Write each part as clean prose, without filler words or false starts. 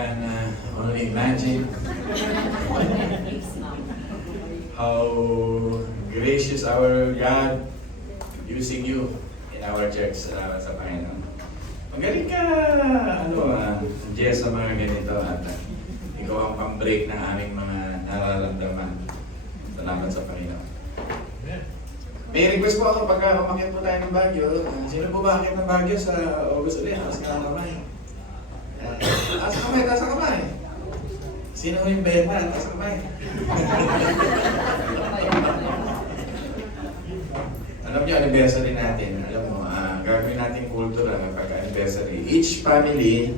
can only imagine how gracious our God using you in our church sa Panginoon. Magaling ka, Jess, sa mga ganito at ikaw ang pang-break ng aming mga nararamdaman. Salamat sa Panginoon. May request po ako pagka umakyat po tayo ng Baguio. Sino po ba akyat ng Baguio sa August ulit? Taas ka ng kamay. Taas ang kamay. Sino yung benta? Taas ang kamay. Alam niyo, anniversary natin. Alam mo, gagawin natin kultura pagka-anniversary. Each family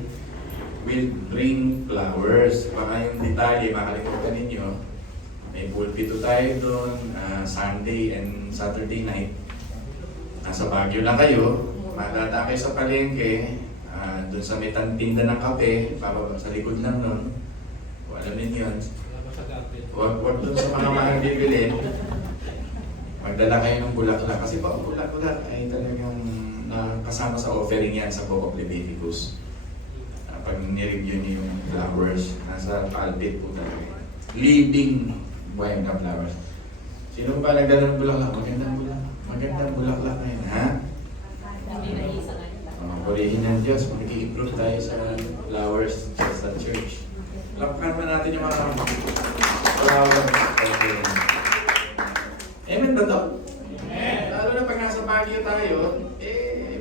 will bring flowers. Baka yung detalye, makalimutan ninyo. May pulpito tayo doon, Sunday and Saturday night. Nasa Baguio lang kayo. Madata kayo sa palengke. Doon sa may tinda ng kape, bababa sa likod lang nun. Kung alam ninyo yun. Huwag doon sa mga mahal bibili. Magdala kayo ng bulaklak. Kasi pa bulaklak ay talagang kasama sa offering yan sa Book of Leviticus. Pag nireview niyo yung flowers, nasa pulpit po talaga. Living buhay na flowers. Sino ba nagdala ng bulaklak? Magandang bulaklak na yun, ha? Purihin ng Diyos, mag-i-improve tayo sa flowers sa church. Lapakan pa natin yung mga flowers. Amen ba ito? Amen. Lalo na pag nasa Baguio tayo,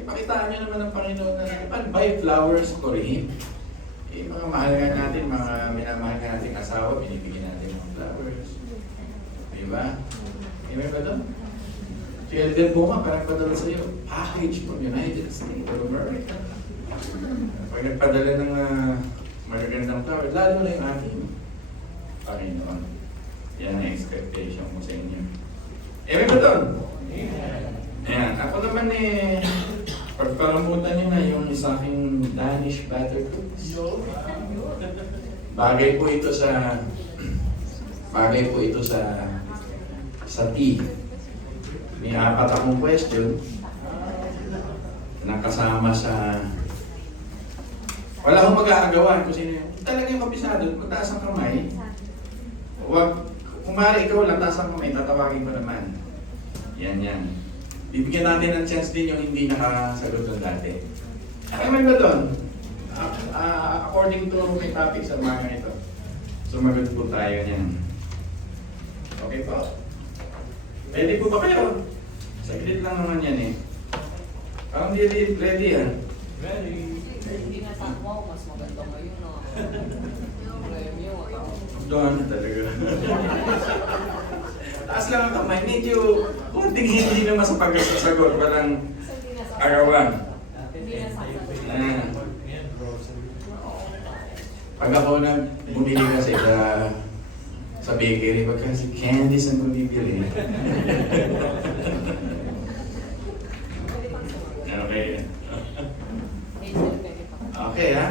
pakitaan nyo naman ng Panginoon na buy flowers for Him. Mga mahal nga natin, mga minamahal nga natin asawa, binibigyan natin ng flowers. Diba? Amen ba ito? Si Elden Buma, parang padala sa iyo, package from United States of America. Pag nagpadala ng magagandang flower, lalo na yung ating Panginoon. Yan ang expectation mo sa inyo. Amen ba ito? Ayan. Ako naman pagparambutan niyo na yung isang Danish butter cookies. Bagay po ito sa tea. May 4 akong question na kasama sa wala akong mag-aagawan kung sino yun. Talaga yung kabisado, magtaas ang kamay. Huwag, kung maaari ikaw lang, taas ang kamay, tatawagin ko naman. Yan. Bibigyan natin ng chance din yung hindi nakasagot ng dati. Ay, may ba doon? According to may topic sa mga ito. Sumagot po tayo niyan. Okay po. Ready po ba kayo? Saglit lang naman yan eh. Parang di ready yan. Ready. Hindi na sa mo, mas maganda ngayon no. Doon talaga. Taas lang ang kamay. Medyo kunting hindi naman sa pagkasasagot. Walang agawan. Pag ako bumili kasi sa bakery, pag kasi candies ang bumibili. Okay. Okay, ha?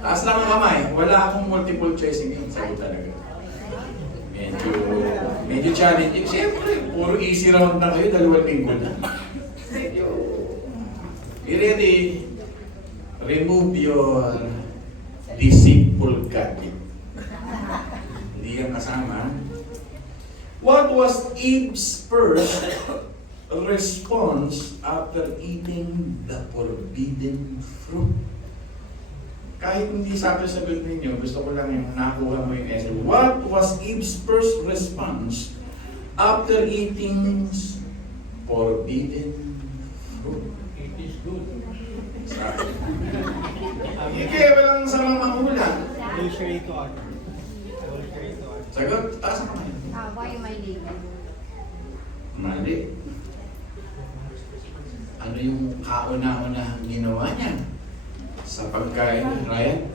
Taas lang ang kamay. Wala akong multiple choice ngayon. Sagot talaga. Medyo challenging. Siyempre, puro easy round na kayo. 2 linggo na. Medyo... Be ready. Remove your deceitful gadget. Hindi yan kasama. What was Eve's first response after eating the forbidden fruit? Kahit hindi sagot ninyo, gusto ko lang yung nakuha mo yung essay. What was Eve's first response after eating forbidden fruit? It is good. Hindi, walang samang mangulang. Sagot, taas ang kamay. Why am I late? Mali. Ano yung kauna-unahang ginawa niya sa pagkain, Ryan?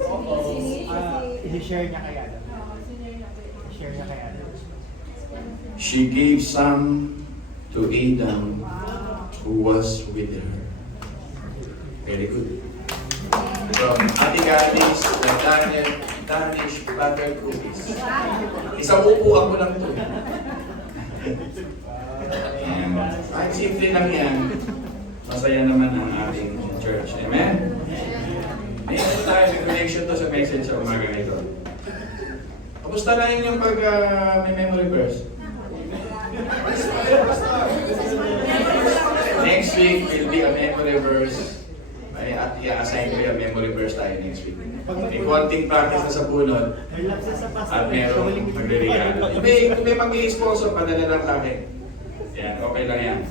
I-share niya kay Adam. I-share niya kay Adam. She gave some to Adam who was with her. Very good. So, Ate Galis, Danish butter cookies. Isang upuan ko lang ito. Kahit simple lang yan, masaya naman ang ating church. Amen? May tayo, may connection to sa nag-message sa umaga nito. Kamusta na yun yung pag may memory verse? Next week will be a memory verse. At i-assign ko yung memory verse tayo next week. May konting practice na sa bunod at merong magre-regalo. Kung may mag-i-sponsor, padala lang sa akin. Yan, okay lang yan.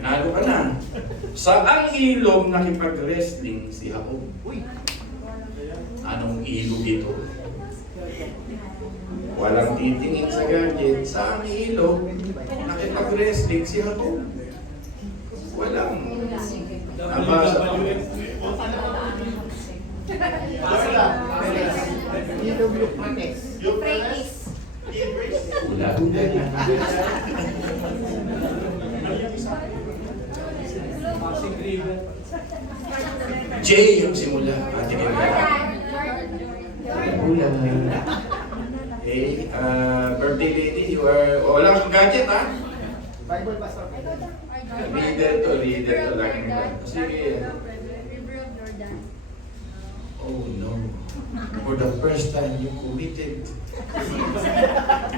Nalo ka na. Saan ilog nakipag-wrestling si Jacob? Anong ilog ito? Walang titingin sa gadget. Saan ilog nakipag-wrestling si Jacob? Walang. Nabasa ko. Wala. J ang simula. Patingin ka. Wala. Birthday lady, you are... Wala kang gadget, ha? Bible pastor. Reader to lang. Sige. Oh no. For the first time, you committed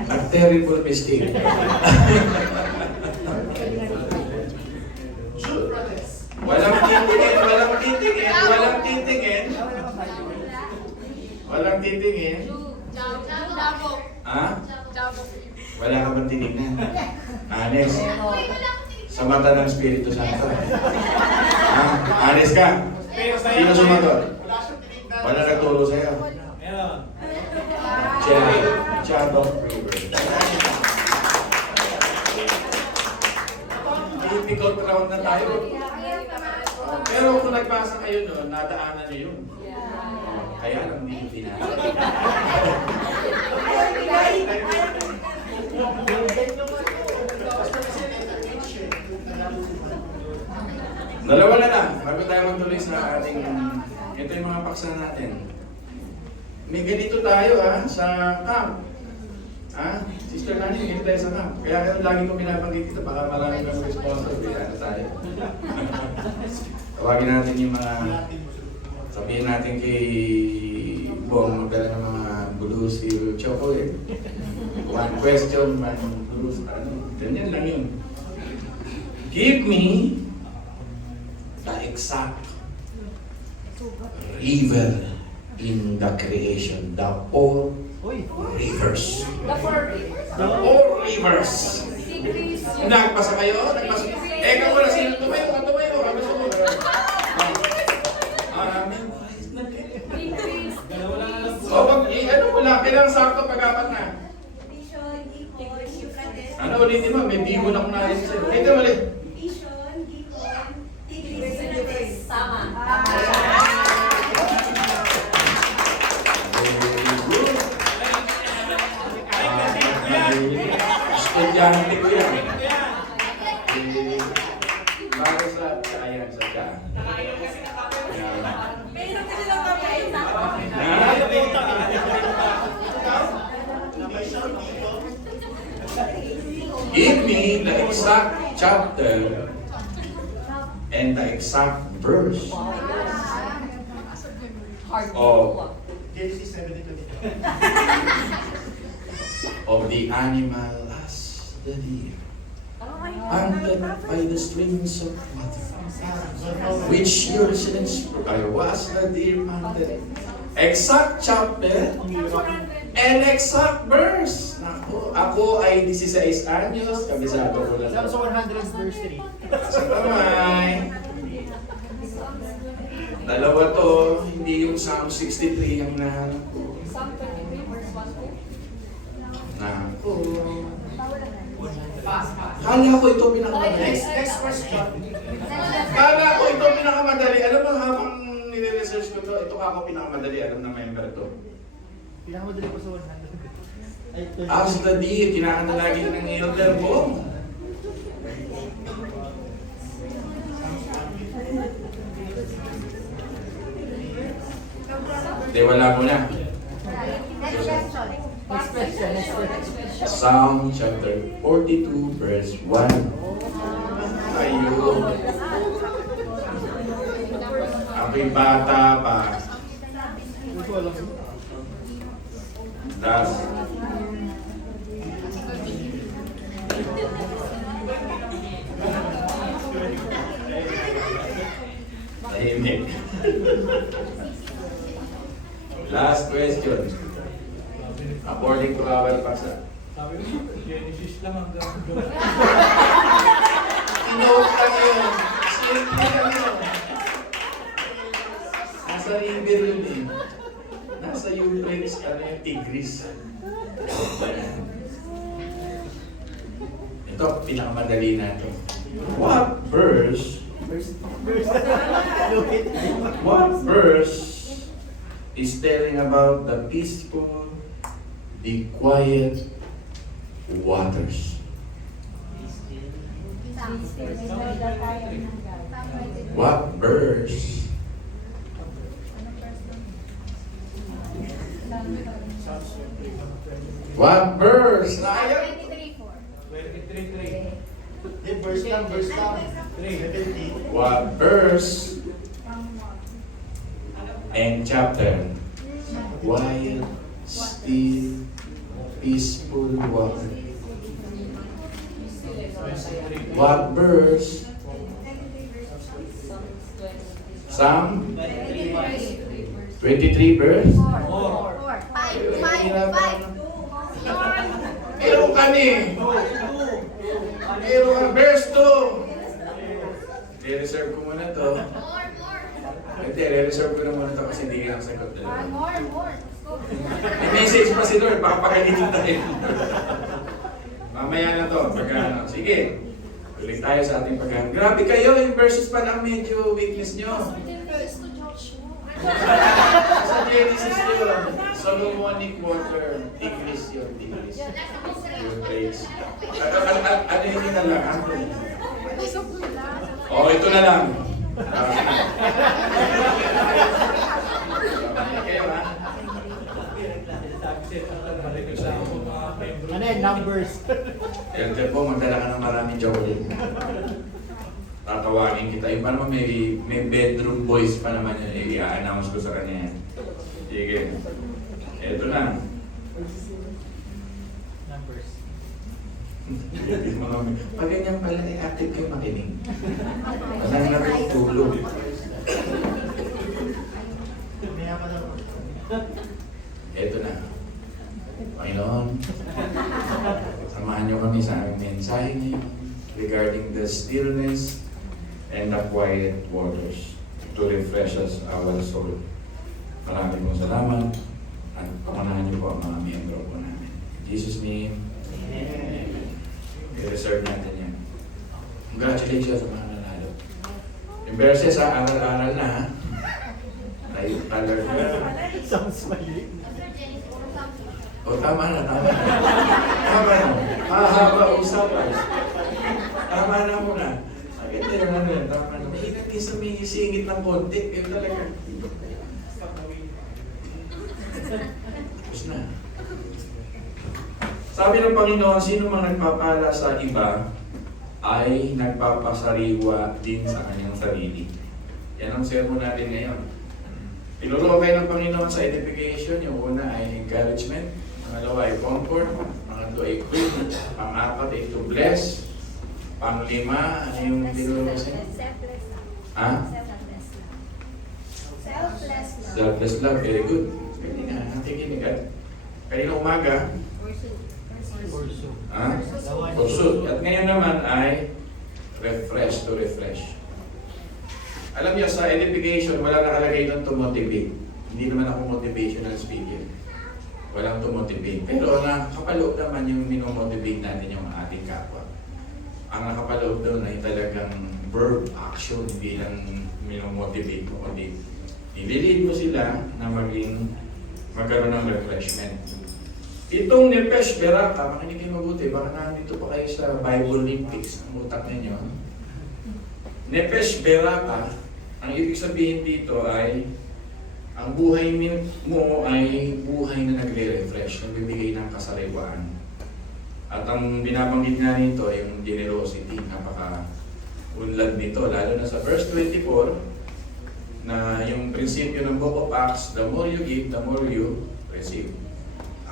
a terrible mistake. Walang titingin, walang titingin, walang titingin. Walang titingin. Ha? Wala ka bang tinignan? Honest. Sa mata ng Espiritu Santo. Ha? Honest ka? Sino sumagot? Wala nagturo sa'yo. Cherry. Chabok River. Difficult round na tayo. Pero kung nagbasa kayo noon, nadaanan niyo yun. Kaya lang hindi natin. Dalawa na lang, bago tayo magtuloy sa ating, ito yung mga paksa natin. May ganito tayo sa camp. Sister Nani, may ganito tayo sa camp. Kaya lagi ko binabanggit dito, baka marami kang sponsor, kaya tayo. Tawagin natin yung mga, sabihin natin kay Bong, magdala ng mga blues, chocolate. One question, one blues, ganyan lang yun. Give me the exact river in the creation, the four rivers. The four rivers? The four rivers. Tigris. Nagpasa kayo? Nagpasa? Ikaw wala sino tumayo? Tumayo? Kami sa mga. Memorize na kayo. Tigris. O, ano mo lang, kailangan sakto pag-apat na. Ano ulitin mo? May bigo na kung naalis sa'yo. Ito ulit. Tama. Estudyante ko yan. Para sa ayan sa dyan. Give me the exact chapter and the exact verse Hard of Genesis 17:22. of the animal as the deer, hunted by the streams of water, which your residence was the deer hunted. Exact chapter and exact verse. Naku, ako ay 16 anyos, kabisado ko lang. Psalms 100 verse 3. Sa kamay. Dalawa to, hindi yung Psalm 63 ang nahanap ko. Psalm 23 verse 1. Naku. Kala ko ito pinakamadali. Next question. Kala ko ito pinakamadali. Alam mo, habang nire-research ko to, ito ako pinakamadali. Alam na member to. Pinakamadali po sa 100. As the deer, kinakanta lagi ng elder ko. Hindi, wala mo na. Next question. Psalm chapter 42 verse 1. Ayun. Ako'y bata pa. Gusto ko alam. Das. Tahimik. Last question. According to our paksa. Sabi mo, Genesis lang hanggang Inote lang yun. Simple lang yun. Nasa river yun eh. Nasa Euphrates, ano yung Tigris. Ito, pinakamadali na ito. What verse is telling about the peaceful, the quiet waters? What verse? What verse? Naya? 23:3. Verse lang. 3. What verse and chapter? Quiet, still, peaceful water. What verse? Psalm 23 verse? Meron ka ni. Meron ka verse 2. I-reserve ko muna to. Hindi, i-reserve ko na muna to kasi hindi ka nasagot na. May message pa si Lord, baka pakalitin tayo. Mamaya na to, pagka ano. Sige, tuloy tayo sa ating pagka. Grabe kayo, yung verses pa lang medyo weakness nyo. Sa Genesis yun, Solomonic water, Tigris yun, Tigris. Yung praise. Ano yung inalangan? Oh, ito na lang. Kayo ha? Ano yan? Numbers. Yan po, magdala ka ng maraming chocolate. Tatawagin kita. Yung pa naman may bedroom boys pa naman yun. I-announce ko sa kanya yan. Sige. Ito na. Numbers. Pag ganyan pala, active kayo makinig. Walang natutulog. Maya pa lang. Ito na. Panginoon, samahan niyo kami sa aming mensahe ngayon regarding the stillness and the quiet waters to refresh us our soul. Maraming pong salamat at pamanahan niyo po ang mga miyembro po namin. In Jesus' name, Amen. I-reserve natin yan. Congratulations sa mga nanalo. Yung verses ha, aral-aral na ha. Tayo color na. Sounds mali. O tama na. Tama na. Mahaba usapan. Tama na muna. Sakit na yung ano yan, tama na. Mahirap din sa may singit ng konti. Pero talaga. Tapos na. Sabi ng Panginoon, sino mang nagpapala sa iba ay nagpapasariwa din sa kanyang sarili. Yan ang sermon natin ngayon. Tinuro kayo ng Panginoon sa edification. Yung una ay encouragement. Pangalawa ay comfort. Pangatlo ay equip. Pang-apat ay to bless. Pang-lima, ano yung tinuro sa inyo? Ha? Selfless love. Very good. Pwede nga, nakikinig ka. Kanina umaga, pursuit. At ngayon naman ay refresh, to refresh. Alam niyo, sa edification, wala nakalagay doon to motivate. Hindi naman ako motivational speaker. Walang to motivate. Pero nakapaloob naman yung minomotivate natin yung ating kapwa. Ang nakapaloob doon ay talagang verb, action, hindi lang minomotivate mo, kundi nililid mo sila na magkaroon ng refreshment. Itong Nepesh Beraka, makinig kayo mabuti, baka nandito pa kayo sa Bible Olympics, ang utak ninyo. Nepesh Beraka, ang ibig sabihin dito ay, ang buhay mo ay buhay na nagre-refresh, nagbibigay ng kasariwaan. At ang binabanggit nga nito ay yung generosity, napaka-unlad nito, lalo na sa verse 24, na yung prinsipyo ng Book of Acts, the more you give, the more you receive.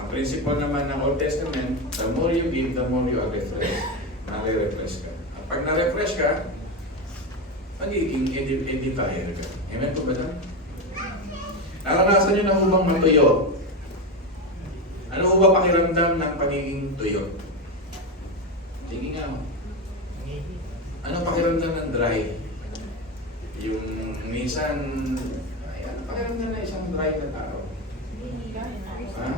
Ang principle naman ng Old Testament, the more you give, the more you are refreshed. Nare-refresh ka. At pag na-refresh ka, magiging edifier ka. Amen po ba na? Naranasan nyo na hubang matuyo? Ano ho ba pakiramdam ng pagiging tuyo? Tingin nga mo. Ano pakiramdam ng dry? Yung minsan, ayan, pakiramdam na isang dry na tao. Ha?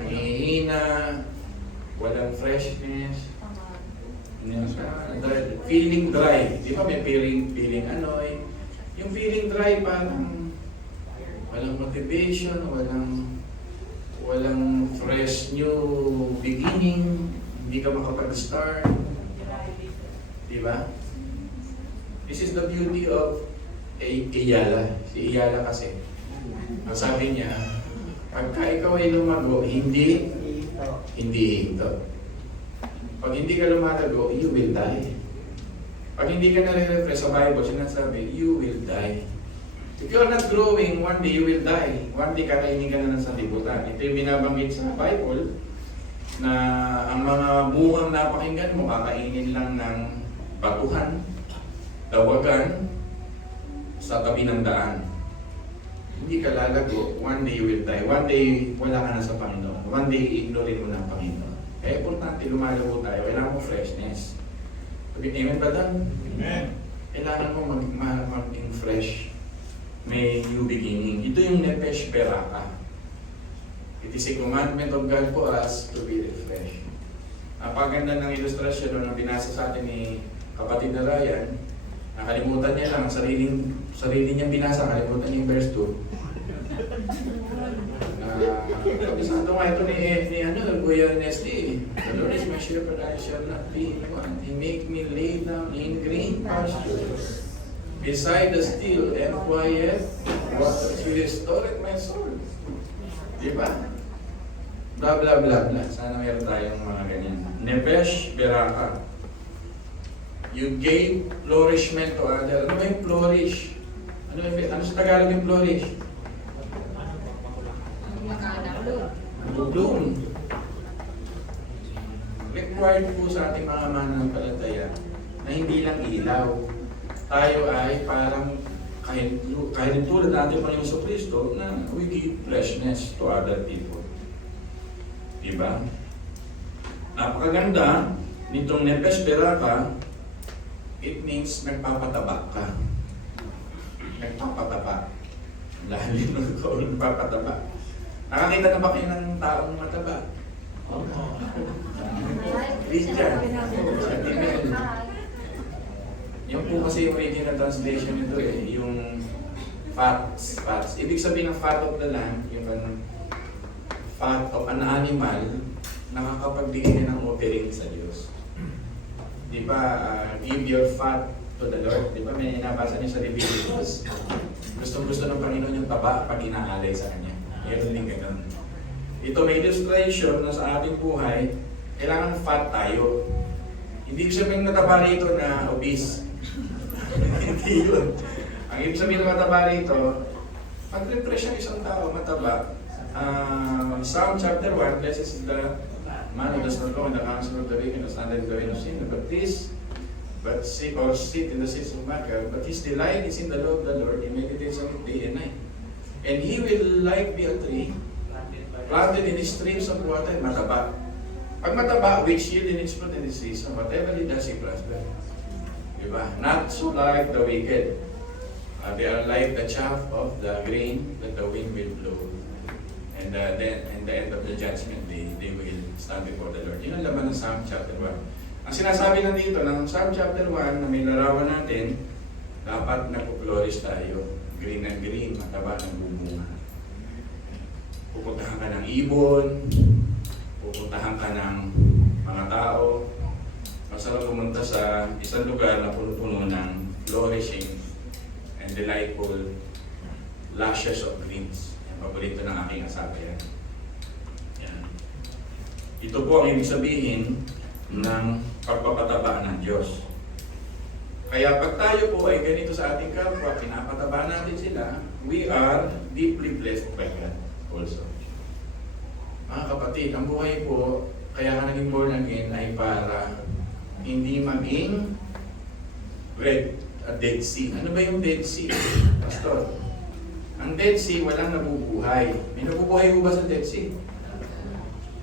Nangihina, walang freshness, feeling dry. Di ba may feeling annoy? Yung feeling dry parang walang motivation, walang fresh new beginning, hindi ka makapag-start. Di ba? This is the beauty of Iyala. Si Iyala kasi, ang sabi niya, pagka ikaw ay lumago, hindi hinto. Pag hindi ka lumalago, you will die. Pag hindi ka nare-refresh sa Bible, sinasabi, you will die. If you're not growing, one day you will die. One day kakainin ka na ng sanlibutan. Ito yung binabanggit sa Bible na ang mga bungang napakinggan mo, kakainin lang ng batuhan, dawagan, sa tabi ng daan. Hindi ka lalago, one day you will die. One day, wala ka na sa Panginoon. One day, ignorin mo na ang Panginoon. Kaya importante, lumalago tayo. Kailangan mo freshness. Amen ba Dan? Amen. Kailangan mo maging fresh. May new beginning. Ito yung Nefesh Beraka. It is a commandment of God for us to be refreshed. Napaganda ng ilustrasyon na binasa sa atin ni kapatid na Ryan. Nakalimutan niya lang, sarili niyang binasa, nakalimutan niya yung verse 2. Kabisado nga ito ni Kuya Nesty. The Lord is my shepherd, I shall not be want. He make me lay down in green pastures. Beside the still and quiet waters, He restored my soul. Diba? Blah, blah, blah, blah. Sana meron tayong mga ganyan. Nefesh Beraka. You gave flourishment to others. Ano ba yung flourish? Ano sa Tagalog yung flourish? Bloom. Required po sa ating mga mananampalataya na hindi lang ilaw. Tayo ay parang kahit tulad natin Panginoon sa Kristo na we give freshness to other people. Diba? Napakaganda nitong Nefesh Beraka. It means nagpapataba ka. Nagpapataba. Lalim ng ko, nagpapataba. Nakakita na ba kayo ng taong mataba? Christian. Yung po kasi yung original translation nito yung fats. Ibig sabihin ng fat of the lamb, yung fat of an animal, nakakapagbigay ng offering sa Diyos. Di ba, give your fat to the Lord. Di ba, may nabasa niyo sa Leviticus. Gusto ng Panginoon yung taba pag inaalay sa Kanya. Yan din ganun. Ito may illustration na sa ating buhay, kailangan fat tayo. Hindi sabihin mataba rito na obese. Hindi yun. Ang ibig sabihin na mataba rito, pag-refresh ang isang tao, mataba. Psalm chapter 1, blessed is the man who does not go in the counsel of the wicked, nor stand in the way of sin, but sit in the seats of Michael. But his delight is in the law of the Lord. He meditates on it day and night. And he will like be a tree planted in the streams of water, mataba. Pag mataba, which yield in its fruit in the season, whatever he does, he prosper. Diba? Not so like the wicked. They are like the chaff of the grain that the wind will blow. And then, in the end of the judgment day, they will stand before the Lord. Yun ang laman ng Psalm chapter 1. Ang sinasabi nandito ng Psalm chapter 1 na may larawan natin, dapat nagpo-flourish tayo. Green and green, mataba ng bubunga. Pupuntahan ka ng ibon, pupuntahan ka ng mga tao. Masarap pumunta sa isang lugar na puno-puno ng flourishing and delightful lashes of greens. Yan, paborito ng aking asawa yan. Yan. Ito po ang ibig sabihin ng pagpapataba ng Diyos. Kaya pag tayo po ay ganito sa ating kapwa, pinapataba natin sila, we are deeply blessed by God also. Mga kapatid, ang buhay po, kaya ka naging born again ay para hindi maging Dead Sea. Ano ba yung Dead Sea? Pastor, ang Dead Sea walang nabubuhay. May nabubuhay mo ba sa Dead Sea?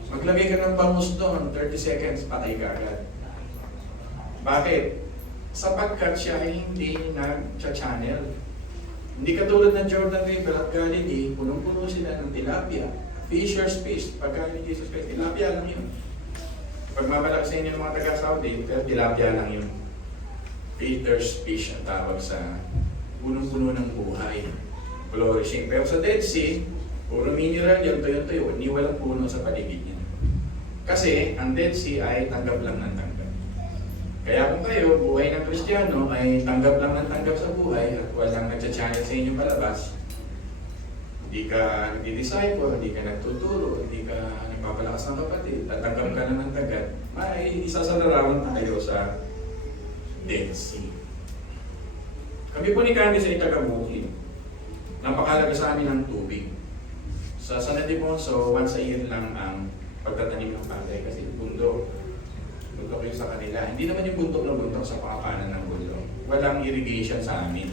Maglagay ka ng bangus doon, 30 seconds, patay ka agad. Bakit? Sapagkat siya ay hindi nag-channel. Hindi katulad ng Jordan River at Galilee, punong-puno sila ng tilapia. Fisher's fish, pagka ni Jesus Christ, tilapia lang yun. Pag mabalak sa inyo ng mga taga-Saudi, pero tilapia lang yun. Peter's fish ang tawag sa punong-puno ng buhay. Flourishing. Pero sa Dead Sea, puro mineral yan, tuyo-tuyo, hindi walang puno sa paligid niya. Kasi ang Dead Sea ay tanggap lang ng tanggap. Kaya kung kayo, buhay ng Kristiyano ay tanggap lang ng tanggap sa buhay at walang nagcha-channel sa inyo palabas, hindi ka nagdi-disciple, hindi ka nagtuturo, hindi ka nagpapalakas ng kapatid, at tanggap ka na ng tagat, may isasalarawan tayo sa Dead Sea. Kami po ni Candice ay taga-bukid. Napakalaga sa amin ang tubig. Sa San Ildefonso, once a year lang ang pagtatanim ng palay kasi bundok. Bundok yung sa kanila. Hindi naman yung bundok na bundok sa pakapanan ng bundok. Walang irrigation sa amin.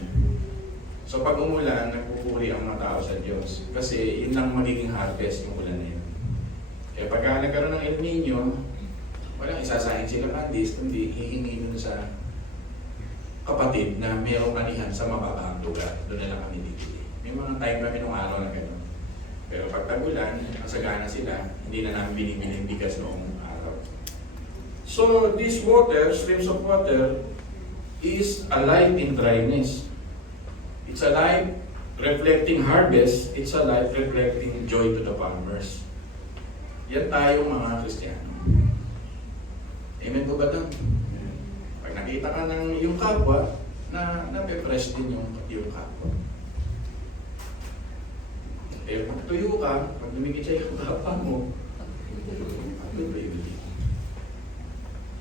So pag umulan, nagpupuri ang mga tao sa Diyos. Kasi yun lang magiging harvest yung ulan na yun. Kaya pagka nagkaroon ng El Nino, walang isasahin sila Candice, kundi hihingi nun sa kapatid na mayroong anihan sa mababang lugar. Doon na lang kami dito. May mga time kami nung araw na gano'n. Pero pag tagulan, masagana sila, hindi na namin binibili bigas noong araw. So, this water, streams of water, is a life in dryness. It's a life reflecting harvest. It's a life reflecting joy to the farmers. Yan tayo mga Kristiyano. Amen po ba doon? Pag nakita ka ng iyong kapwa, na-refresh din yung kapwa. Pero pag tuyo ka, pag lumikit siya yung kapwa mo,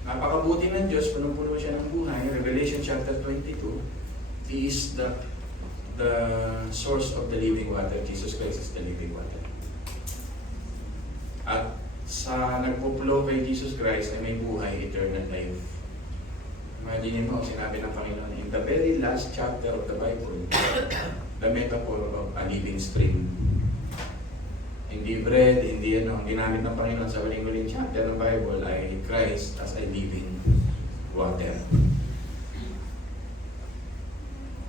napakabuti ng Diyos, punong-puno siya ng buhay. Revelation chapter 22 is the source of the living water. Jesus Christ is the living water. At sa nagpo-flow kay Jesus Christ ay may buhay, eternal life. Imagine mo, sinabi ng Panginoon, in the very last chapter of the Bible, the metaphor of a living stream. Hindi bread, hindi ang ginamit ng Panginoon sa huling chapter ng Bible ay Christ as a living water.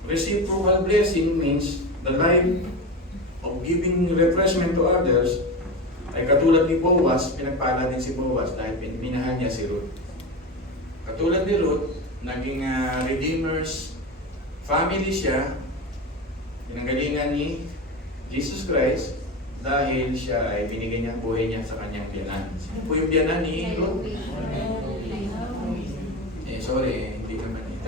Reciprocal blessing means the life of giving refreshment to others ay katulad ni Boaz, pinagpala din si Boaz dahil minahal niya si Ruth. Katulad ni Ruth, naging Redeemer's family siya, pinanggalingan ni Jesus Christ, dahil siya ay binigay niya ang buhay niya sa kanyang biyanan. Sino po yung biyanan ni Ruth? Sorry, hindi naman eh.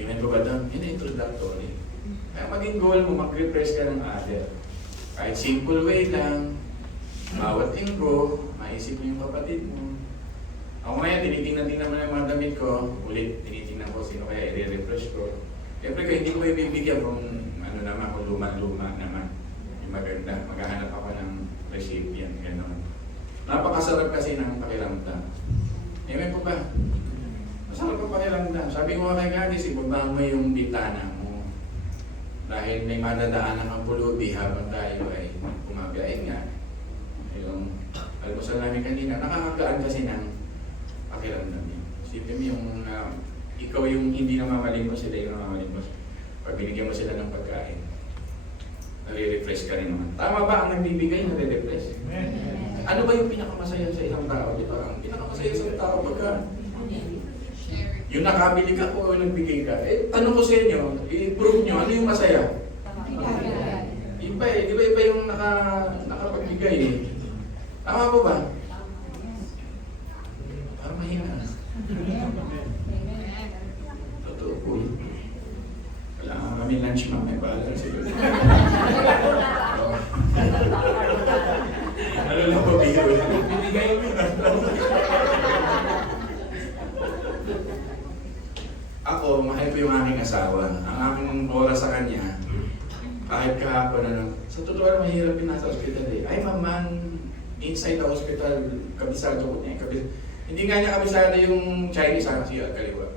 Amen po ba doon? Yun ang introductory. Kaya maging goal mo, mag-refresh ka ng other. Kahit simple way lang, bawat linggo, maisip mo yung kapatid mo. Ako ngayon, tinitingnan mo na yung mga damit ko, ulit, tinitingnan ko sino kaya i-refresh ko. Siyempre kaya hindi ko ibibigyan kung ano naman, kung luma-luma naman. Yung maganda, maghahanap ako ng recipient, gano'n. Napakasarap kasi ng pakiramdam. Amen po ba? Masarap ang pakiramdam. Sabi ko nga kay Candice, ibabang mo yung bintana mo. Dahil may madadaanan ng pulubi habang tayo ay bumabiyain nga. Yung almusal namin kanina, nakakagaan kasi ng pakiramdam niya. Isipin mo yung ikaw yung hindi namamalimos, sila yung namamalimos. Pag binigyan mo sila ng pagkain, nare-refresh ka rin naman. Tama ba ang nagbibigay, nare-refresh? Ano ba yung pinakamasaya sa isang tao? Di ba? Ang pinakamasaya sa isang tao pagka yung nakabili ka o nagbigay ka. Eh, tanong ko sa inyo, i-prove nyo, ano yung masaya? Iba eh, di ba iba yung nakapagbigay eh. Tama po ba? Parang mahina. Totoo po. Wala nga kami lunch mamaya, bahala siguro. Ano lang po, bigay mo. aming asawa. Ang aming oras sa kanya, kahit kahapon sa totoo lang mahirap yung nasa ospital eh. Ay maman, inside the hospital, kabisado ko niya. Hindi nga niya kabisado yung Chinese siya kaliwa.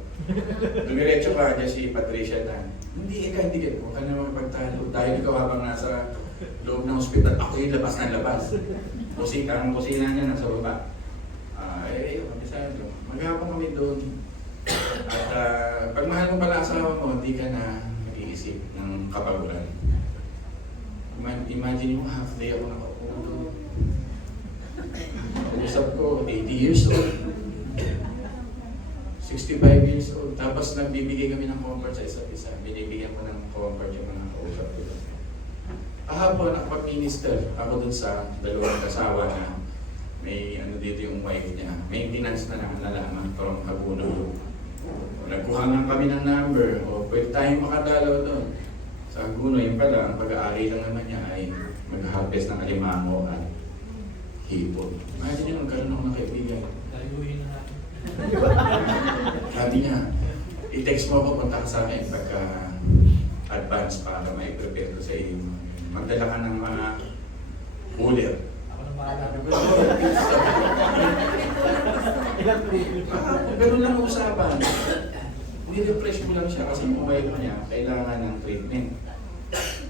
Dumiretso ka dyan si Patricia na, hindi ka, huwag ka na makipagtalo. Dahil ikaw habang nasa loob ng hospital, ako yung labas ng labas. Ang kusina niya nasa baba. Kabisado. Maghapon kami doon. At pag mahal mo pala asawa mo, hindi ka na nag-iisip ng kapaguran. Imagine mo, half day ako nakaupo. Usap ko, 80 years old. 65 years old. Tapos nagbibigay kami ng comfort sa isa't isa. Binibigyan ko ng comfort yung mga kausap ko. Kahapon, nakapag-minister ako dun sa dalawang kasawa na may dito yung wife niya. Maintenance na lamang from Haguno. Nagkuha nga kami ng number. O pwede tayong makadalaw doon. Sa Haguno, yung pala, ang pag-aari lang naman niya ay mag-harvest ng alimango at hipon. Imagine nyo, nagkaroon ako ng kaibigan. Dayuhin na natin. Sabi niya, i-text mo ako, punta ka sa akin pagka advance para may prepare ko sa iyo. Magdala ka ng mga cooler. Ako na bahala. Ilang tubig? Ganun lang ang usapan. Nirefresh ko lang siya kasi yung wife niya kailangan ng treatment.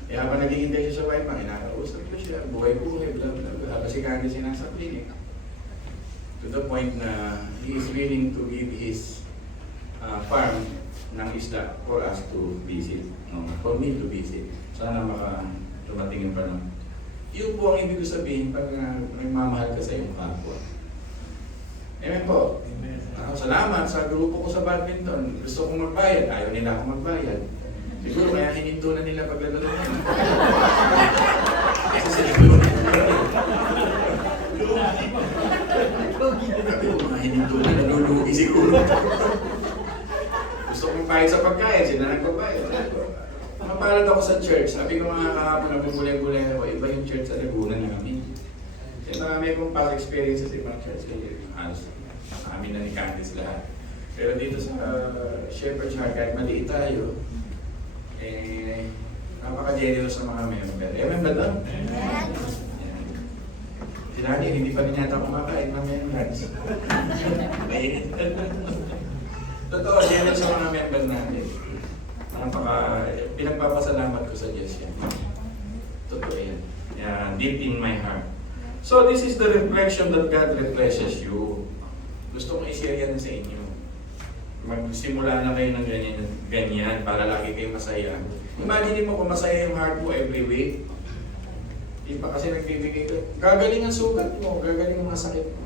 Kaya habang naghihintay siya sa wife, inakausap ko siya, buhay-buhay, blah blah blah. Kasi kanya siya nasa clinic. To the point na he is willing to give his farm ng isda for us to visit. No? For me to visit. Sana dumating yung panahon. Yun po ang ibig ko sabihin pag nagmamahal ka sa iyong kapwa. Amen po. Amen. Salamat sa grupo ko sa badminton. Gusto kong magbayad. Ayaw nila akong magbayad. Siguro kaya hininto na nila paglalaro na. Kasi siguro mga hininto na nalulugi siguro. Gusto kong bayad sa pagkain. Sila nagbabayad. Mapalad ako sa church. Sabi ko mga kahapon na bumulay-bulay ako. Iba yung church sa Laguna namin. Kasi marami akong past experiences sa ibang church. Halos amin na ni Candice lahat. Pero dito sa Shepherd's Heart, kahit maliit tayo, napaka-generous ng mga member. Amen ba doon? Amen. Si Daddy, hindi pa rin yata kumakain ng members. Totoo, generous sa mga member natin. Pinagpapasalamat ko sa Diyos yan. Totoo yan. Yeah, deep in my heart. So this is the reflection that God refreshes you. Gusto kong i-share yan sa inyo. Magsimula na kayo ng ganyan para lagi kayo masaya. Imagine mo kung masaya yung heart mo every week. Di pa kasi nagbibigay ka. Gagaling ang sugat mo, gagaling ang masakit mo.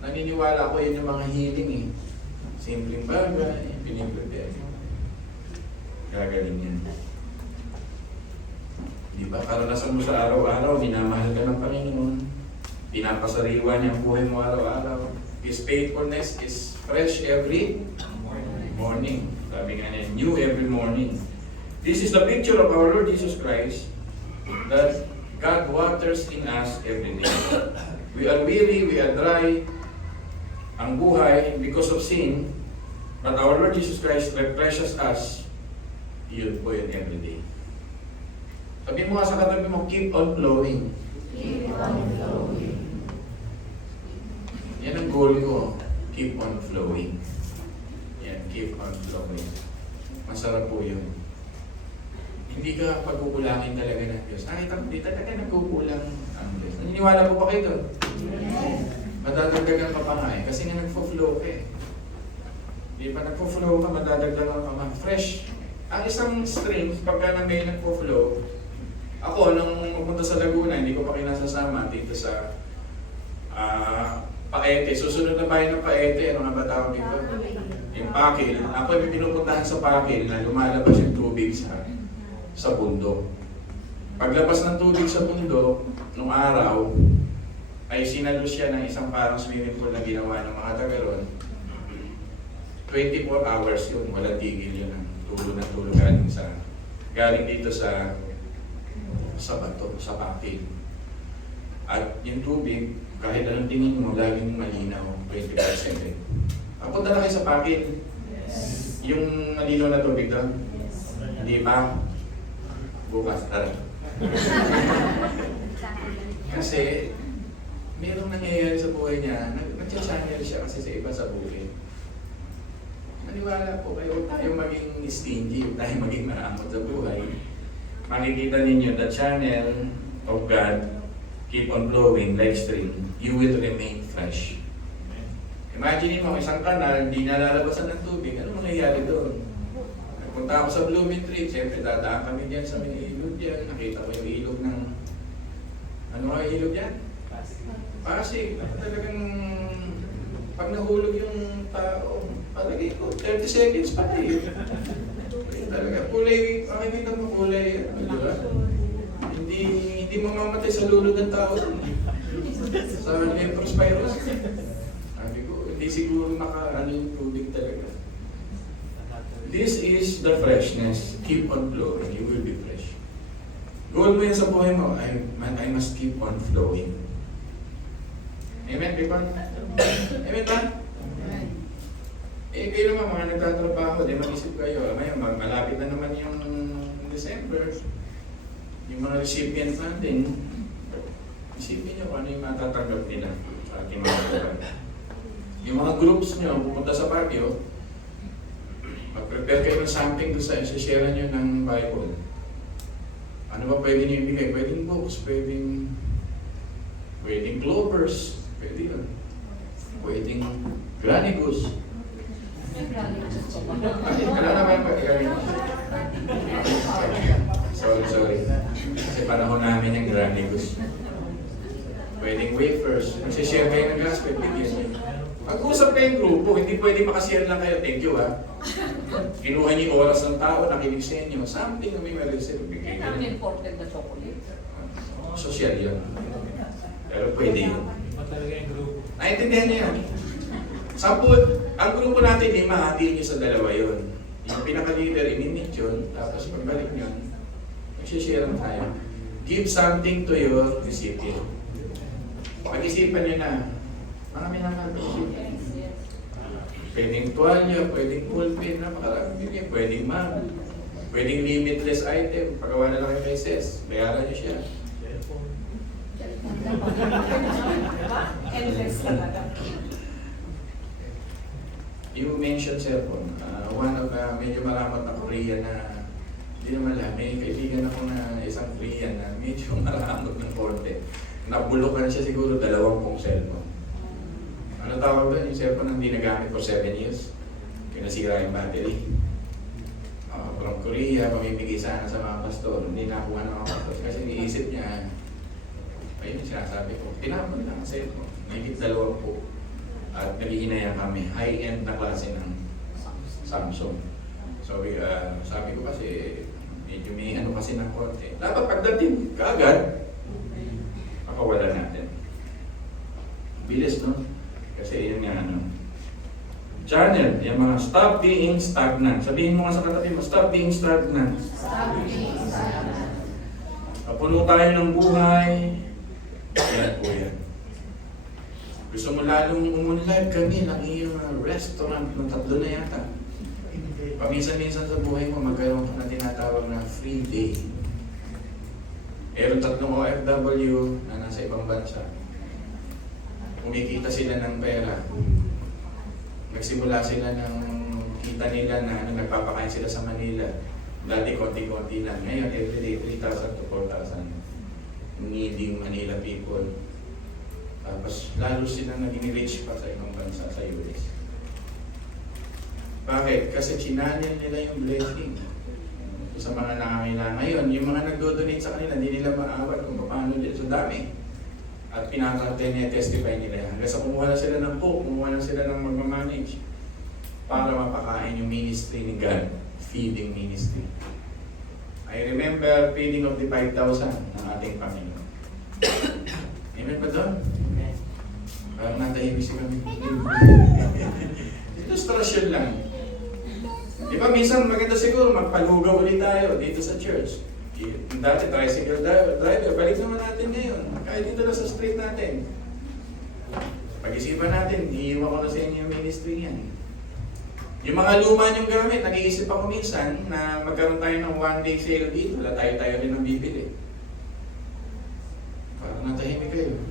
Naniniwala ko yun yung mga healing eh. Simpleng bagay, piniprepare. Gagaling yan. Di ba? Karanasan mo sa araw-araw, minamahal ka ng Panginoon. Pinapasariwa niya ang buhay mo araw-araw. His faithfulness is fresh every morning. Sabi nga niya, new every morning. This is the picture of our Lord Jesus Christ that God waters in us every day. We are weary, we are dry, ang buhay because of sin, but our Lord Jesus Christ refreshes us. Yun po yun every day. Sabi mo nga sa katabi mo, keep on flowing. Keep on flowing. Yan ang goal ko. Keep on flowing. Yan, keep on flowing. Masarap po yun. Hindi ka pagkukulangin talaga ng Diyos. Nakita mo, di talaga nagkukulang ang Diyos. Naniniwala po ba kayo doon? Yes. Madadagdagan ka pa nga eh. Kasi nga nagpo-flow ka eh. Di ba nagpo-flow ka, madadagdagan ka pa. Fresh. Ang isang stream, pagka na may nagpo-flow, ako, nung pumunta sa Laguna, hindi ko pa kinasasama dito sa Paete. Susunod na bayan ng Paete, ano nga ba tawag dito? Yung Pakil. Ako may pinupuntahan sa Pakil na lumalabas yung tubig sa bundok. Paglabas ng tubig sa bundok, nung araw, ay sinalo siya ng isang parang swimming pool na ginawa ng mga taga ron. 24 hours yun, walang tigil yun. Tulo na tulo galing dito sa bato, sa Pakil. At yung tubig, kahit anong tingin mo, laging malinaw, 24/7. Papunta na kayo sa Pakil. Yes. Yung malino na tubig doon? Hindi pa. Bukas, tara. Kasi, merong nangyayari sa buhay niya, nag-channel siya kasi sa iba sa buhay. Maniwala po kayo, huwag tayo maging stingy, huwag tayo maging maramot sa buhay. Makikita ninyo the channel of God keep on flowing, live stream, you will remain fresh. Imagine mo, isang kanal, hindi nalalabasan ng tubig, ano mangyayari doon? Nagpunta ako sa Blooming Tree, siyempre dadaan kami dyan sa may ilog dyan, nakita ko yung ilog ng, ano nga ilog yan? Pasig. Talagang, pag nahulog yung tao, palagi ko, 30 seconds pa eh. Talaga, kulay, makikita mo kulay, di ba? Hindi mamamatay sa lulod ng tao dun. Sa leptospirosis. Sabi ko, hindi siguro ano yung tubig talaga. This is the freshness. Keep on flowing. You will be fresh. Goal mo yan sa buhay mo. I must keep on flowing. Amen, people? Amen ba? Eh, kayo naman, mga nagtatrabaho, di mag-isip kayo. Ngayon, malapit na naman yung December. Yung mga recipient natin, isipin nyo kung ano yung matatanggap nila sa ating mga trabaho. Yung mga groups nyo, pupunta sa Baguio, mag-prepare kayo ng something doon sa share nyo ng Bible. Ano ba pwede nyo ibigay? Pwedeng books, pwedeng clovers, pwede yun. Pwedeng granny goose. Wala naman pa granny goose. Sorry. Kasi panahon namin yung granny goose. Pwedeng wafers. Magsishare kayo ng gospel, bigyan nyo. Mag-usap kayong grupo, hindi pwede makashare lang kayo. Thank you ha. Kinuha niyo yung oras ng tao, nakinig sa inyo. Something na may ma-receive. Kaya namin imported na chocolate. Social yun. Pero pwede yun. Iba talaga yung grupo. Naintindihan niyo yan. Ang grupo natin, 5, hati niyo sa 2 yun. Yung pinaka-leader, inimit yun. Tapos pagbalik yun, magsishare tayo. Give something to your recipient. Pag-isipan niyo na, marami naman pag-isipan. Pwedeng tuwalya, pwedeng pulpin, napakarami bigyan. Pwedeng mug, pwedeng limitless item. Pagawa na lang yung meses, bayaran niyo siya. Endless talaga. You mentioned cellphone. One of medyo maramot na Korean na hindi naman lang. May kaibigan ako na isang Korean na medyo maramot ng konti. Nabulukan siya siguro 2 cellphone. Ano tawag ba? Yung cellphone na hindi nagamit for 7 years. Pinasira yung battery. From Korea, pamimigay sana sa mga pastor. Hindi nakuha ng mga pastor. Kasi iniisip niya, ayun yung sinasabi ko, tinapon lang ang cellphone. Nagigit 2 po. At nag-iinaya kami, high-end na klase ng Samsung. So, sabi ko kasi, medyo may ano kasi ng konti. Dapat pagdating, kaagad, makawala natin. Bilis, no? Kasi yun nga, channel, yung mga stop being stagnant. Sabihin mo nga sa katabi mo, stop being stagnant. Stop being stagnant. Puno tayo ng buhay. Yan po yan. Gusto mo lalong umunlad kami ng iyong restaurant ng 3 na yata. Paminsan-minsan sa buhay mo, magkaroon ka na tinatawag na free day. Meron 3 OFW na nasa ibang bansa. Kumikita sila ng pera. Nagsimula sila ng kita nila na nagpapakain sila sa Manila. Dati konti-konti lang. Ngayon, everyday 3,000 to 4,000. Needing Manila people. Tapos lalo silang naging rich pa sa ibang bansa sa US. Bakit? Kasi chinanel nila yung blessing. So, sa mga nangangailangan ngayon, yung mga nagdo-donate sa kanila, hindi nila maawat kung paano nila. So dami. At pinakarte niya, testify nila. Hanggang sa kumuha na sila ng book, kumuha na sila ng magmamanage para mapakain yung ministry ni God. Feeding ministry. I remember feeding of the 5,000 ng ating Panginoon. Amen ba doon? Parang natahimik si kami. Illustrasyon lang. Di ba minsan maganda siguro magpalugaw ulit tayo dito sa church. Dati tricycle driver, balik naman natin ngayon. Kahit dito lang sa street natin. Pag-isipan natin, iiwan ko na sa inyo yung ministry yan. Yung mga luma niyong gamit, nag-iisip ako minsan na magkaroon tayo ng one-day sale dito. Wala tayo rin ng bibili. Parang natahimik kayo.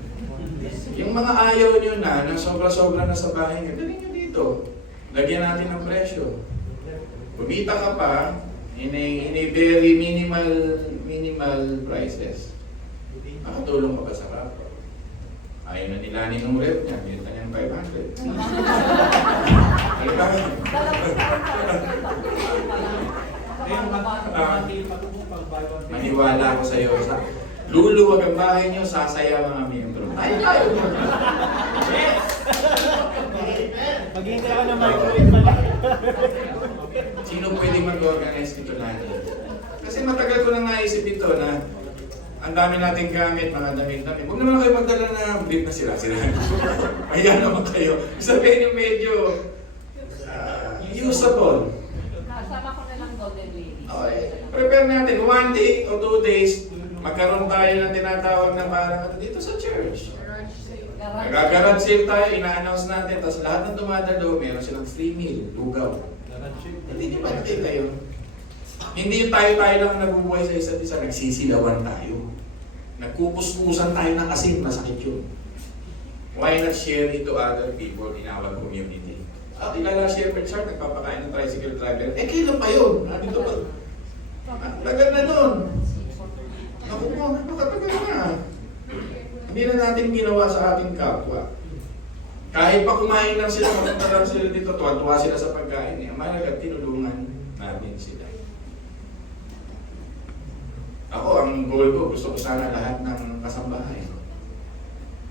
Yung mga ayaw nyo na sobra-sobra na sa bahay nyo, dalhin nyo dito. Lagyan natin ng presyo. Kumita ka pa in a very minimal prices. Makatulong ka ba sa kapwa? Ayaw na nilanin ng rep niya, binita niya ng 500. Ano ba? Maniwala ako sa iyo. Luluwag ang bahay niyo, sasaya mga miyembro. Tayo! Maghihintay ako ng microwave pala. Sino pwedeng mag-organize nito natin? Kasi matagal ko na naisip ito na ang dami nating gamit, mga damit-damit. Huwag naman kayo magdala na beef na sila. Ayan naman kayo. Sabihin yung medyo usable. Kasama ko na lang Golden Ladies. Okay. Prepare natin. 1 day o 2 days, magkaroon tayo ng tinatawag na parang dito sa church. Nagagarage sale tayo, ina-announce natin, tapos lahat ng dumadalo, meron silang free meal, lugaw. Hindi nyo ba nakita yun? Hindi tayo lang nabubuhay sa isa't isa, nagsisilawan tayo. Nagkukuskusan tayo ng asin, masakit yun. Why not share it to other people in our community? Kilala Shepherd Shark, nagpapakain ng tricycle driver. Kailan pa yun? Dito pa. Tagal na nun. Ako po, napakatagal na. Hindi na natin ginawa sa ating kapwa. Kahit pa kumain lang sila, mapunta lang sila dito, tuwa-tuwa sila sa pagkain. Ang mahalaga, tinulungan natin sila. Ako, ang goal ko, gusto ko sana lahat ng kasambahay.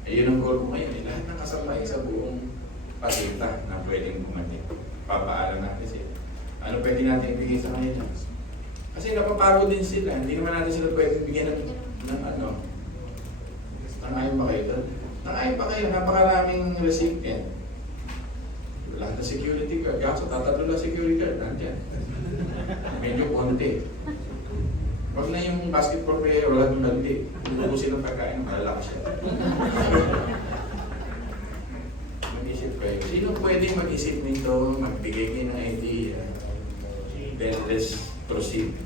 Yun ang goal ko ngayon, lahat ng kasambahay sa buong pasinta na pwedeng bumalik. Papaalam natin sila. Ano pwede natin ibigay sa kanila? Kasi napapagod din sila, hindi naman natin sila pwedeng bigyan ng ano. Nangayon pa kayo doon? Nangayon pa kayo, napakaraming recipient. Lahat na security guard. Kaso tatatlo na security guard, nandiyan. Medyo konti. Huwag na yung basketball player, wala nung naldi. Lubusin ng pagkain, malala siya. Mag-isip kayo. Sino pwedeng mag-isip nito, magbigay kayo ng idea? Then let's proceed.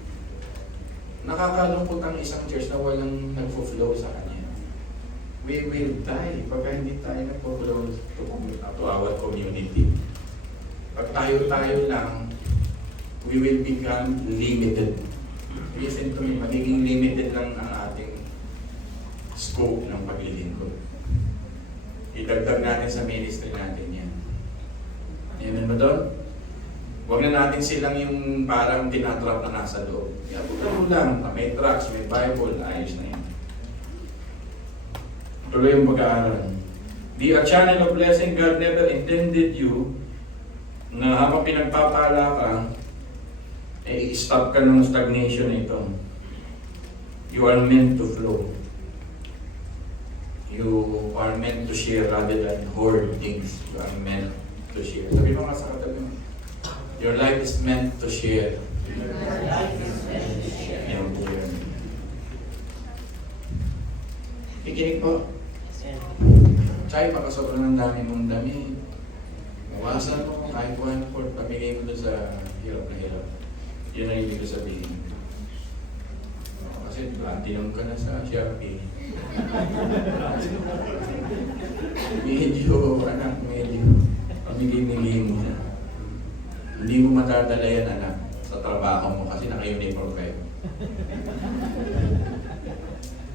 Nakakalungkot ang isang church na walang nagfo-flow sa kanya. We will die pagka hindi tayo nagpo-flow to our community. Pag tayo lang, we will become limited. Listen to me, magiging limited lang ang ating scope ng paglilingkod. Idagdag natin sa ministry natin yan. Amen ba doon? Huwag na natin silang yung parang tinatrap na nasa loob. Punta mo lang, may tracts, may Bible, ayos na yan. Tuloy yung pag-aaral. Be a channel of blessing. God never intended you na habang pinagpapala ka, stop ka ng stagnation ito. You are meant to flow. You are meant to share rather than hoard things. You are meant to share. Sabi mo nga sa katabi mo. Your life is meant to share. Your life is meant to share. Yan po yun. Kikinig po. Chay, baka sobrang ng dami mong dami. Mawasan mo kahit 1/4, pamigay mo doon sa hirap na hirap. Yun ang ibig sabihin. Kasi tinong ka na sa Shopee. Medyo, anak, medyo pamigay-migay mo na. Hindi mo matadala yan, anak, sa trabaho mo kasi naka-uniform kayo.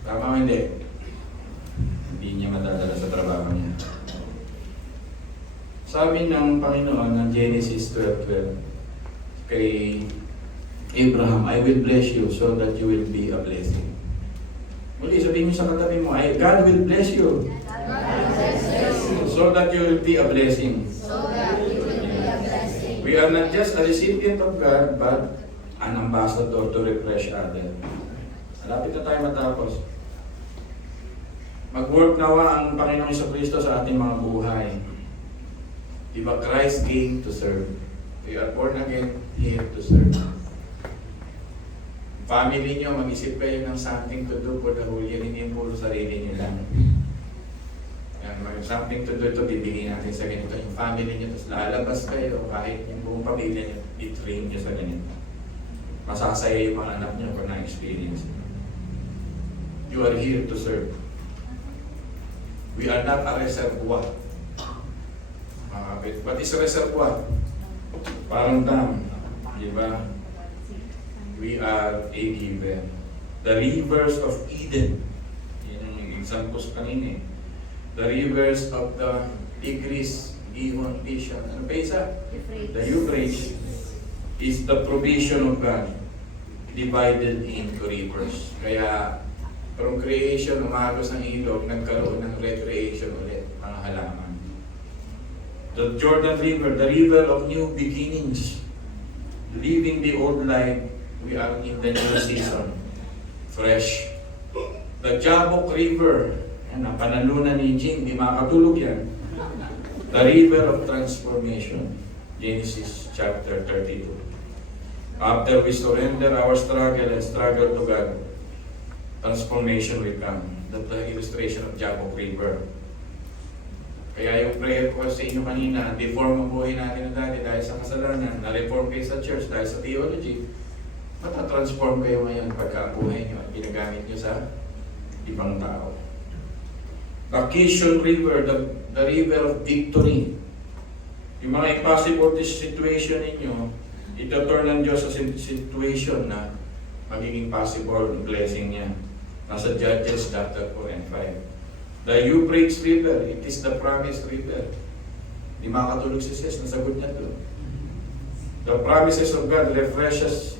Tama mo hindi? Hindi niya matadala sa trabaho niya. Sabi ng Panginoon ng Genesis 12:12 kay Abraham, I will bless you so that you will be a blessing. Muli, sabihin niyo sa katabi mo, God will bless you so that you will be a blessing. We are not just a recipient of God, but an ambassador to refresh others. Malapit na tayo matapos. Mag-work nawa ang Panginoong Jesucristo sa ating mga buhay. Diba Christ came to serve. We are born again here to serve. Family nyo, mag-isip kayo ng something to do for the whole year, hindi yung puro sarili nyo lang. Yan, something to do ito, bibigyan natin sa ganito. Yung family nyo, tapos lalabas kayo, kahit yung buong pamilya nyo, i-train nyo sa ganito. Masasaya yung mga anak nyo kung na-experience. You are here to serve. We are not a reservoir. Mga kapit. What is a reservoir? Parang dam. Di ba? We are a giver. The rivers of Eden. Yan ang examples kanina eh. The rivers of the Tigris, Gihon, Pishon. Ano pa isa? The Euphrates is the provision of God divided into rivers. Kaya from creation, umagos ng ilog, nagkaroon ng recreation ulit, mga halaman. The Jordan River, the river of new beginnings. Leaving the old life, we are in the new season. Fresh. The Jabbok River, yan ang panalunan ni Jing, di makatulog yan. The river of transformation. Genesis chapter 32. After we surrender our struggle and struggle to God, transformation will come. That's the illustration of Jabbok River. Kaya yung prayer ko sa inyo kanina, deform ang buhay natin na dati dahil sa kasalanan, na-reform kayo sa church dahil sa theology, matatransform kayo ngayon pagka ang buhay nyo at ginagamit nyo sa ibang tao. The Kishon River, the river of victory. Yung mga impossible situation ninyo, ito-turn ng Diyos sa situation na magiging possible blessing niya. Nasa Judges chapter 4 and 5. The Euphrates River, it is the promised river. Di makatulog si Sis, nasagot niya to. The promises of God refreshes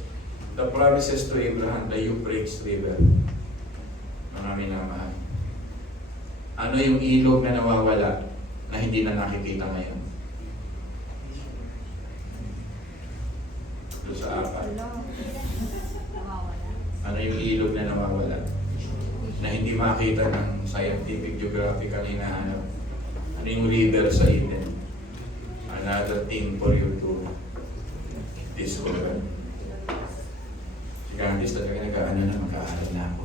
the promises to Abraham, the Euphrates River. Marami na mahal. Ano yung ilog na nawawala na hindi na nakikita ngayon? Doon sa apat. Ano yung ilog na nawawala? Na hindi makita ng scientific geographical hinahanap. Ano yung river sa Eden? Another thing for you to discover. Si Candice talaga nag-aano na, mag-aaral na ako.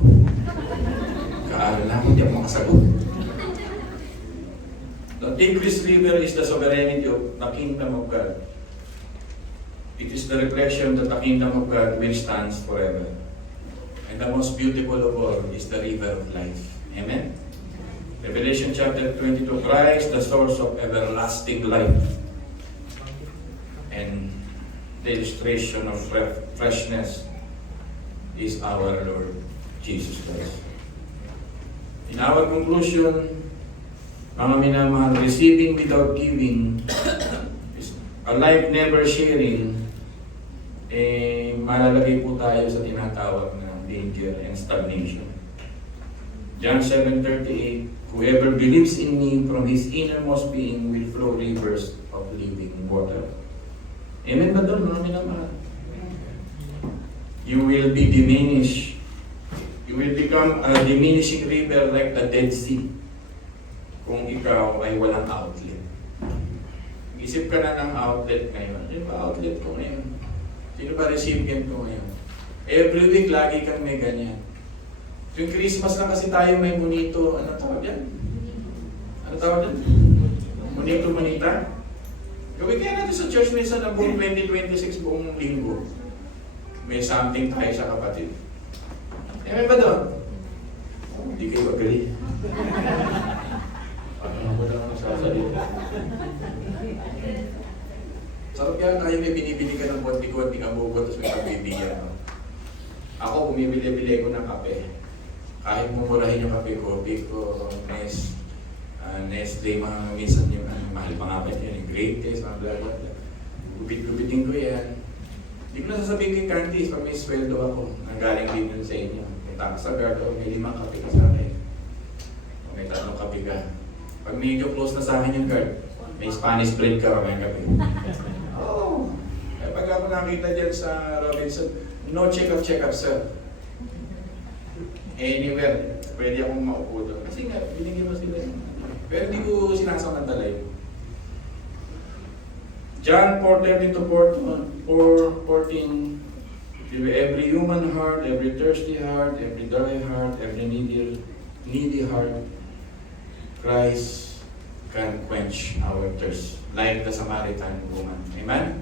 Mag-aaral na ako, hindi ako makasagot. The Tigris River is the sovereignty of the kingdom of God. It is the reflection that the kingdom of God will stand forever. And the most beautiful of all is the river of life. Amen? Revelation chapter 22, Christ, the source of everlasting life. And the illustration of freshness is our Lord Jesus Christ. In our conclusion, mga minamahal, receiving without giving, a life never sharing, malalagay po tayo sa tinatawag na danger and stagnation. John 7:38, whoever believes in me, from his innermost being will flow rivers of living water. Amen ba doon, mga minamahal? You will be diminished. You will become a diminishing river like the Dead Sea kung ikaw ay walang outlet. Isip ka na ng outlet ngayon. Sino ba outlet ko ngayon? Sino ba recipient ko ngayon? Every week, lagi kang may ganyan. Yung Christmas lang kasi tayo may monito. Ano tawag yan? Ano tawag yan? Monito, monita? Gawin kaya natin sa church minsan na buong 2026, buong linggo. May something tayo sa kapatid. May ba doon? Hindi kayo agree. Ano ako lang nagsasalita? Sarap yan tayo may binibili ka ng konti-konting abugot tapos may pagbibigyan. Ako, bumibili-bili ko ng kape. Kahit mumurahin yung kape ko, Biko, Nestle, mga minsan yung mahal pa nga pa yun, yung great taste, mga bla bla bla. Gupit-gupitin ko yan. Hindi ko na sasabihin kay Candice pag may sweldo ako, nanggaling din yun sa inyo. May tax sa guard, may 5 kape ka sa akin. O may 3 kape ka. Pag medyo close na sa akin yung guard, may Spanish bread ka, may kape. Oh! Kaya pag ako nakita dyan sa Robinson, no check-up, sir. Anywhere, pwede akong maupo doon. Kasi nga, binigyan mo sila. Pero hindi ko sinasamantala yun. John 4:13-14, every human heart, every thirsty heart, every dry heart, every needy heart, cries can quench our thirst, like the Samaritan woman. Amen?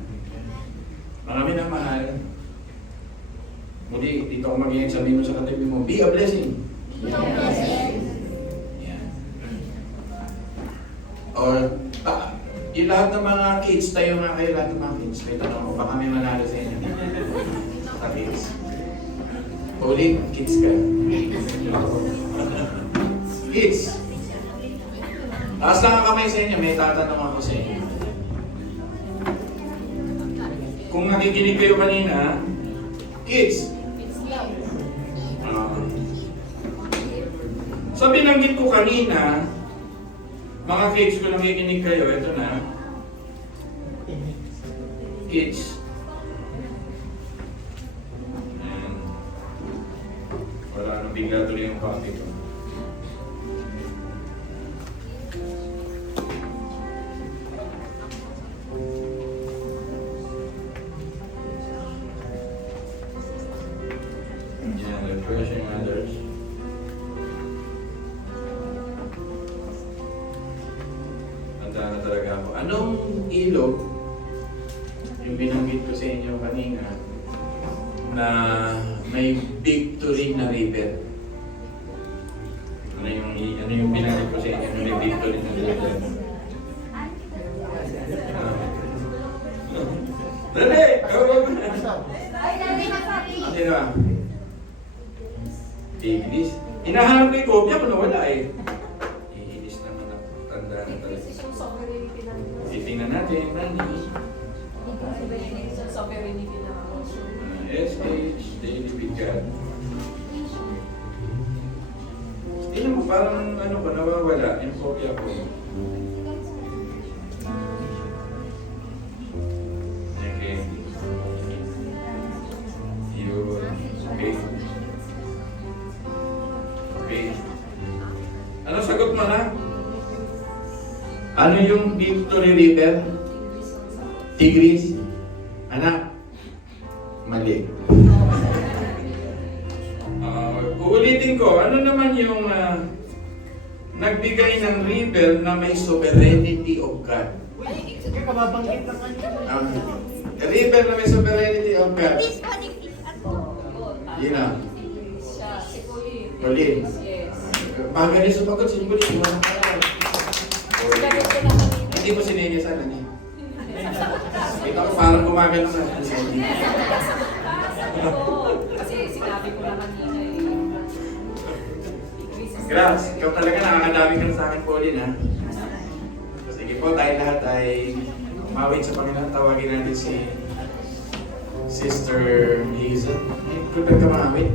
Mga minamahal, muli, dito ako mag-i-examine mo sa katabi mo, be a blessing. Yan. Or, yung lahat ng mga kids, tayo nga kayo lahat ng mga kids. May tanong ko, baka may manalo sa inyo. Sa kids. Ulit, kids ka. Kids. Taas lang ang kamay sa inyo, may tatanong ako sa inyo. Kung nakikinig kayo kanina, kids. Sa binanggit ko kanina, mga kids ko nakikinig kayo, ito na. Kids. Ayan. Wala nang bigla tuloy yung copy ko. Yeah, refreshing others. Tanda na talaga ako. Anong ilog yung binanggit ko sa inyo kanina na may victory na river? Ano yung binanggit ko sa inyo na may victory na river? Dali! Sino ba? Tigris. Hinahanap ko yung kopya ko na wala eh. Iinis naman ako. Tanda na talaga. Yung sovereignty ng Diyos. Titingnan natin, Nani. Yung sovereignty ng Diyos. SH, Daily with God. Tingnan mo, parang ano ba, nawawala yung kopya ko. Okay. Yun. Okay. Okay. Ano sagot mo na? Ano yung Victory River? Tigris? Anak? Mali. Uulitin ko, ano naman yung nagbigay ng river na may sovereignty of God? Sige, kababanggit lang kanina. River na may sovereignty of God. Yun na. Siya, si Colin. Colin. Yes. Baga rin sumagot, sinulit. Iwan ka lang. Sinagot ko na kanina. Hindi mo sininisan, ano? Ito ko parang gumagano sa Kasi sinabi ko na kanina eh. Grabe, ikaw talaga nakakadami ka na sa akin, Pauline, ha? Sige po, tayo lahat ay umawit sa Panginoon. Tawagin natin si Sister Hazel. Kung ka maawit.